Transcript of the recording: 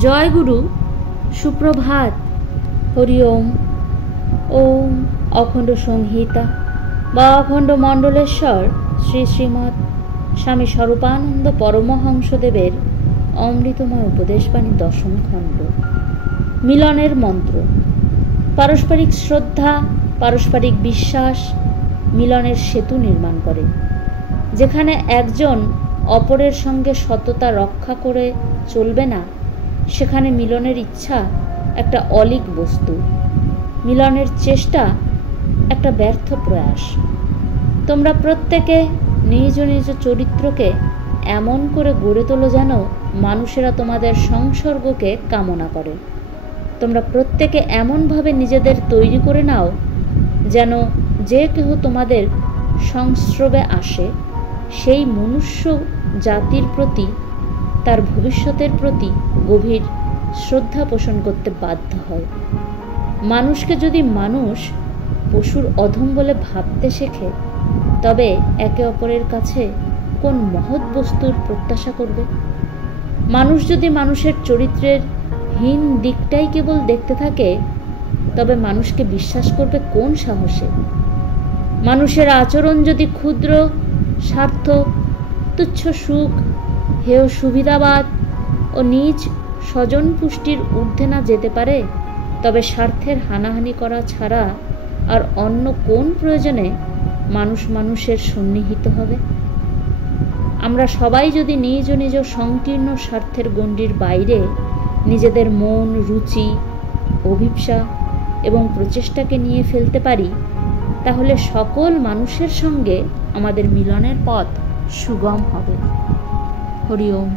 জয় গুরু, সুপ্রভাত। হরি ওম। ওম অখণ্ড সংহিতা বা অখণ্ড মণ্ডলেশ্বর শ্রী শ্রীমৎ স্বামী স্বরূপানন্দ পরমহংসদেবের অমৃতময় উপদেশবাণী দশম খণ্ড। মিলনের মন্ত্র। পারস্পরিক শ্রদ্ধা, পারস্পরিক বিশ্বাস মিলনের সেতু নির্মাণ করে। যেখানে একজন অপরের সঙ্গে সততা রক্ষা করে চলবে না, সেখানে মিলনের ইচ্ছা একটা অলীক বস্তু, মিলনের চেষ্টা একটা ব্যর্থ প্রয়াস। তোমরা প্রত্যেকে নিজ নিজ চরিত্রকে এমন করে গড়ে তোলো যেন মানুষেরা তোমাদের সংসর্গকে কামনা করে। তোমরা প্রত্যেকে এমনভাবে নিজেদের তৈরি করে নাও যেন যে কেহ তোমাদের সংস্রবে আসে সেই মনুষ্য জাতির প্রতি, তার ভবিষ্যতের প্রতি গভীর শ্রদ্ধা পোষণ করতে বাধ্য হয়। মানুষকে যদি মানুষ পশুর অধম বলে ভাবতে শেখে, তবে একে অপরের কাছে কোন মহৎ বস্তুর প্রত্যাশা করবে? মানুষ যদি মানুষের চরিত্রের হীন দিকটাই কেবল দেখতে থাকে, তবে মানুষকে বিশ্বাস করবে কোন সাহসে? মানুষের আচরণ যদি ক্ষুদ্র স্বার্থ, তুচ্ছ সুখ, হেয় সুবিধাবাদ ও নিজ স্বজন পুষ্টির ঊর্ধ্বে না যেতে পারে, তবে স্বার্থের হানাহানি করা ছাড়া আর অন্য কোন প্রয়োজনে মানুষ মানুষের সন্নিহিত হবে? আমরা সবাই যদি নিজ নিজ সংকীর্ণ স্বার্থের গণ্ডির বাইরে নিজেদের মন, রুচি, অভিপ্সা এবং প্রচেষ্টাকে নিয়ে ফেলতে পারি, তাহলে সকল মানুষের সঙ্গে আমাদের মিলনের পথ সুগম হবে। হরি ওম।